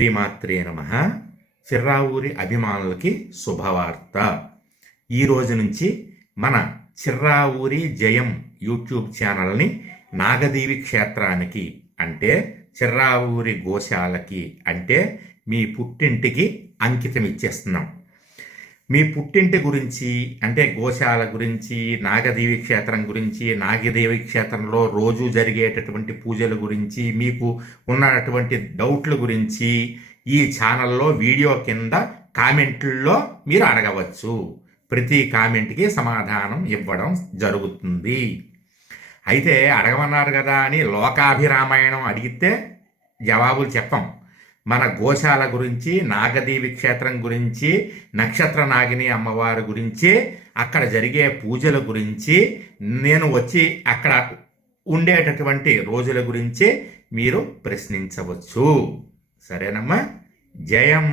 శ్రీమాత్రే నమః. చిర్రావూరి అభిమానులకి శుభవార్త. ఈ రోజు నుంచి మన చిర్రావూరి జయం యూట్యూబ్ ఛానల్ని నాగదేవి క్షేత్రానికి అంటే చిర్రావూరి గోశాలకి అంటే మీ పుట్టింటికి అంకితం ఇచ్చేస్తున్నాం. మీ పుట్టింటి గురించి అంటే గోశాల గురించి, నాగదేవి క్షేత్రం గురించి, నాగదేవి క్షేత్రంలో రోజు జరిగేటటువంటి పూజల గురించి, మీకు ఉన్నటువంటి డౌట్ల గురించి ఈ ఛానల్లో వీడియో కింద కామెంట్లలో మీరు అడగవచ్చు. ప్రతి కామెంట్కి సమాధానం ఇవ్వడం జరుగుతుంది. అయితే అడగమన్నారు కదా అని లోకాభిరామాయణం అడిగితే జవాబులు చెప్పం. మన గోశాల గురించి, నాగదేవి క్షేత్రం గురించి, నక్షత్ర నాగిని అమ్మవారి గురించి, అక్కడ జరిగే పూజల గురించి, నేను వచ్చి అక్కడ ఉండేటటువంటి రోజుల గురించి మీరు ప్రశ్నించవచ్చు. సరేనమ్మా? జయం.